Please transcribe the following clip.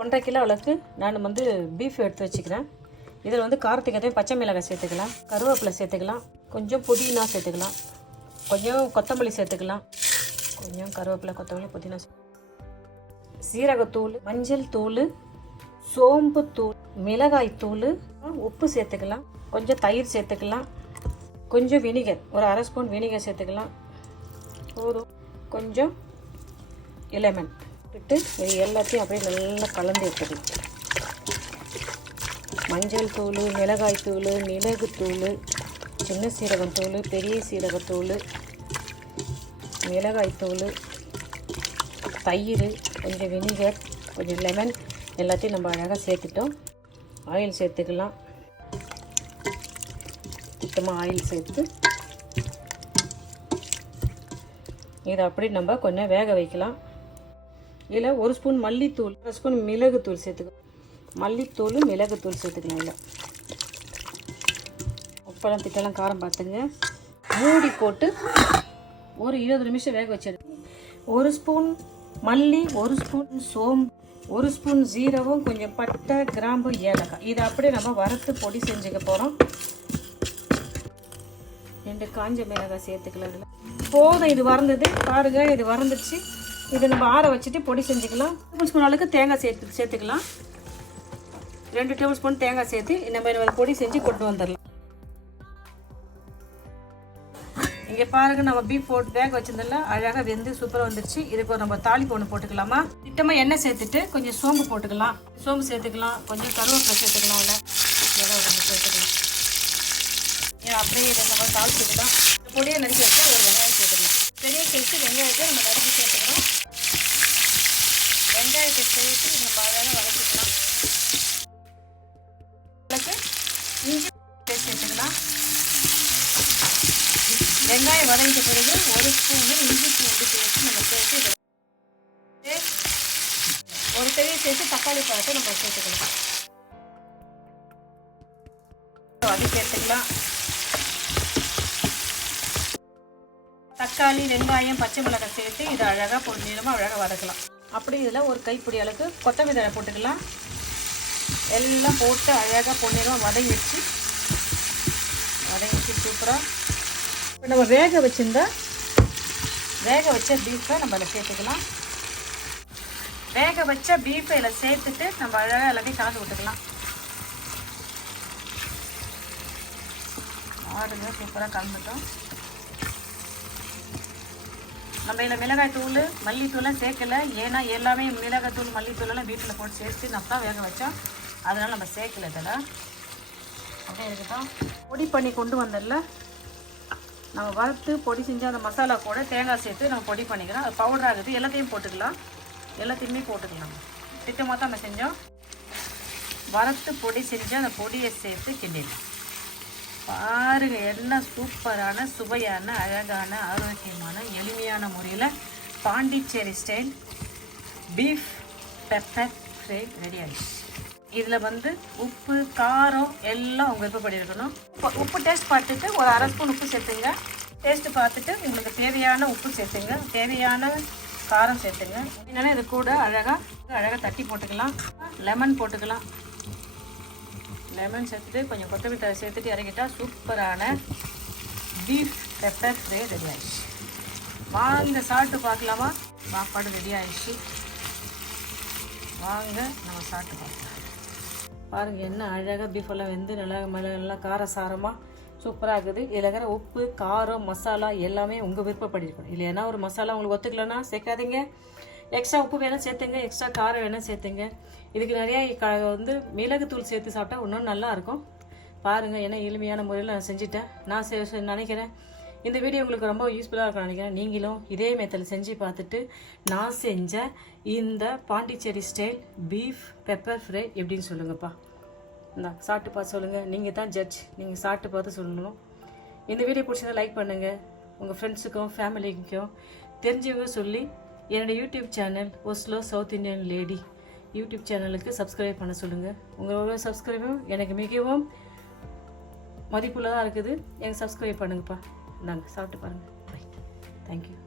1.5 kilo அளவுக்கு நான் வந்து பீஃப் எடுத்து வச்சுக்கிறேன். இதில் வந்து காரத்துக்கு ஏற்ற பச்சை மிளகாய் சேர்த்துக்கலாம், கருவேப்பிலை சேர்த்துக்கலாம், கொஞ்சம் புதினா சேர்த்துக்கலாம், கொஞ்சம் கொத்தமல்லி சேர்த்துக்கலாம், கொஞ்சம் கருவேப்பிலை, கொத்தமல்லி, புதினா, சீரகத்தூள், மஞ்சள் தூள், சோம்பு தூள், மிளகாய் தூள், உப்பு சேர்த்துக்கலாம், கொஞ்சம் தயிர் சேர்த்துக்கலாம், கொஞ்சம் வினிகர், ஒரு 1/2 ஸ்பூன் வினிகர் சேர்த்துக்கலாம், கொஞ்சம் லெமன் விட்டு இது எல்லாத்தையும் அப்படியே நல்லா கலந்து எடுத்துக்கலாம். மஞ்சள் தூள், மிளகாய் தூள், மிளகுத்தூள், சின்ன சீரகத்தூள், பெரிய சீரகத்தூள், மிளகாய் தூள், தயிர், கொஞ்சம் வினிகர், கொஞ்சம் லெமன் எல்லாத்தையும் நம்ம அழகாக சேர்த்துட்டோம். ஆயில் சேர்த்துக்கலாம். சுத்தமாக ஆயில் சேர்த்து இதை அப்படி நம்ம கொஞ்சம் வேக வைக்கலாம். இதில் 1 ஸ்பூன் மல்லித்தூள், 1 ஸ்பூன் மிளகுத்தூள் சேர்த்துக்கலாம். மல்லித்தூள், மிளகுத்தூள் சேர்த்துக்கலாம். இல்லை உப்பெல்லாம் திட்டெல்லாம் காரம் பார்த்துங்க. மூடி போட்டு ஒரு 20 நிமிஷம் வேக வச்சிடு. 1 ஸ்பூன் மல்லி, 1 ஸ்பூன் சோம்பு, 1 ஸ்பூன் ஜீரகம், கொஞ்சம் பட்டை, கிராம்பு, ஏலக்காய். இதை அப்படியே நம்ம வறுத்து பொடி செஞ்சுக்க போகிறோம். 2 காஞ்ச மிளகாய் சேர்த்துக்கலாம். இதில் போதும், இது வறந்தது பாருங்க, இது வறந்துச்சு. இதை நம்ம ஆற வச்சுட்டு பொடி செஞ்சுக்கலாம். 2 டேபிள் ஸ்பூன் அளவுக்கு தேங்காய் சேர்த்துக்கலாம். 2 டேபிள் ஸ்பூன் தேங்காய் சேர்த்து நம்ம பொடி செஞ்சு கொண்டு வந்துடலாம். இங்கே பாருங்க, நம்ம பீஃப் போட்டு வேக வச்சிருந்தோம்ல, அழகாக வெந்து சூப்பராக வந்துருச்சு. இதுக்கு நம்ம தாளிப்பு ஒன்று போட்டுக்கலாமா? திட்டமாக எண்ணெய் சேர்த்துட்டு கொஞ்சம் சோம்பு போட்டுக்கலாம். சோம்பு சேர்த்துக்கலாம், கொஞ்சம் கருவேப்பிலை சேர்த்துக்கலாம். இல்லை சேர்த்துக்கலாம். அப்படியே இதை நம்ம தாளிச்சுக்கலாம். பொடியை நறுக்கி வச்சு ஒரு வெங்காயம் சேர்த்துக்கலாம். பெரிய சைஸு வெங்காயத்தை நம்ம நறுக்கி சேர்த்துக்கலாம். வெங்காயத்தை சேர்த்து நம்ம அழகாக வதக்கிக்கலாம். இஞ்சி பேஸ்ட் சேர்த்துக்கலாம். வெங்காயம் வதங்கிட்ட பிறகு 1 ஸ்பூனு இஞ்சி பூண்டு பேஸ்ட் நம்ம சேர்த்து ஒரு பெரிய சைஸு தக்காளி பழத்தை நம்ம சேர்த்துக்கலாம். அது சேர்த்துக்கலாம். தக்காளி, வெங்காயம், பச்சை மிளகாய் சேர்த்து இதை அழகாக பொன்னிறமாக அழகாக வதக்கலாம். அப்படி இதில் ஒரு கைப்பிடி அளவுக்கு கொத்தமல்லி தழை போட்டுக்கலாம். எல்லாம் போட்டு அழகாக பொன்னிறமாக வதங்கி வச்சு சூப்பராக இப்போ நம்ம வேக வச்ச பீஃபை நம்ம அதில் சேர்த்துக்கலாம். வேக வச்ச பீஃபை இதில் சேர்த்துட்டு நம்ம அழகாக எல்லாத்தையும் கலந்து விட்டுக்கலாம். ஆடுங்க, சூப்பராக கலந்துட்டோம். நம்ம இதில் மிளகாய் தூள், மல்லித்தூள்லாம் சேர்க்கலை. ஏன்னா எல்லாமே மிளகாய் தூள், மல்லித்தூளெல்லாம் வீட்டில் போட்டு சேர்த்து நம்ம தான் வேக வச்சோம். அதனால் நம்ம சேர்க்கலை. இதில் அப்படியே இருக்கட்டும். பொடி பண்ணி கொண்டு வந்ததில்ல, நம்ம வறுத்து பொடி செஞ்சு அந்த மசாலா கூட தேங்காய் சேர்த்து நம்ம பொடி பண்ணிக்கிறோம். அது பவுடர் ஆகுது. எல்லாத்தையும் போட்டுக்கலாம். எல்லாத்தையுமே போட்டுக்கலாம். திட்டமாக தான் நம்ம செஞ்சோம். வறுத்து பொடி செஞ்சு அந்த பொடியை சேர்த்து கிண்டிடலாம். பாருங்க, என்ன சூப்பரான, சுவையான, அழகான, ஆரோக்கியமான, எளிமையான முறையில் Pondicherry style beef pepper fry ready ஆகிடுச்சு. இதில் வந்து உப்பு, காரம் எல்லாம் உங்கள் விருப்பப்படி இருக்கணும். உப்பு டேஸ்ட் பார்த்துட்டு ஒரு 1/2 ஸ்பூன் உப்பு சேர்த்துங்க. டேஸ்ட்டு பார்த்துட்டு உங்களுக்கு தேவையான உப்பு சேர்த்துங்க, தேவையான காரம் சேர்த்துங்க. என்னென்னா இது கூட அழகாக தட்டி போட்டுக்கலாம். லெமன் போட்டுக்கலாம். லெமன் சேர்த்துட்டு கொஞ்சம் கொத்தமல்லி தழை சேர்த்துட்டு இறக்கிட்டா சூப்பரான பீஃப் பெப்பர் ஃப்ரை ரெடி ஆகிடுச்சு. வாங்க சாப்பிட்டு பார்க்கலாமா? சாப்பாடு ரெடி ஆகிடுச்சு. வாங்க நம்ம சாப்பிட்டு பார்க்கலாம். பாருங்கள், என்ன அழகாக பீஃபெல்லாம் வெந்து நல்லா காரசாரமாக சூப்பராக இருக்குது. இதில் இருக்கிற உப்பு, காரம், மசாலா எல்லாமே உங்கள் விருப்பப்படி இருக்கணும். இல்லை ஏன்னா ஒரு மசாலா உங்களுக்கு ஒத்துக்கலைன்னா சேர்க்காதீங்க. எக்ஸ்ட்ரா உப்பு வேணால் சேர்த்துங்க, எக்ஸ்ட்ரா காரம் வேணால் சேர்த்துங்க. இதுக்கு நிறையா வந்து மிளகுத்தூள் சேர்த்து சாப்பிட்டா இன்னும் நல்லாயிருக்கும். பாருங்கள், ஏன்னா எளிமையான முறையில் நான் செஞ்சுட்டேன். நான் நினைக்கிறேன் இந்த வீடியோ உங்களுக்கு ரொம்ப யூஸ்ஃபுல்லாக இருக்கும்னு நினைக்கிறேன். நீங்களும் இதே மெத்தடில் செஞ்சு பார்த்துட்டு நான் செஞ்ச இந்த Pondicherry style beef pepper fry எப்படின்னு சொல்லுங்கப்பா. சாப்பிட்டு பார்த்து சொல்லுங்கள். நீங்கள் தான் ஜட்ஜ். நீங்கள் சாப்பிட்டு பார்த்து சொல்லணும். இந்த வீடியோ பிடிச்சதை லைக் பண்ணுங்கள். உங்கள் ஃப்ரெண்ட்ஸுக்கும் ஃபேமிலிக்கும் தெரிஞ்சவங்க சொல்லி என்னோடய YouTube channel Oslo south Indian lady YouTube சேனலுக்கு சப்ஸ்கிரைப் பண்ண சொல்லுங்கள். உங்களோட சப்ஸ்கிரைபும் எனக்கு மிகவும் மதிப்புள்ளதாக இருக்குது. எனக்கு சப்ஸ்கிரைப் பண்ணுங்கப்பா. நாங்கள் சாப்பிட்டு பாருங்கள். தேங்க்யூ.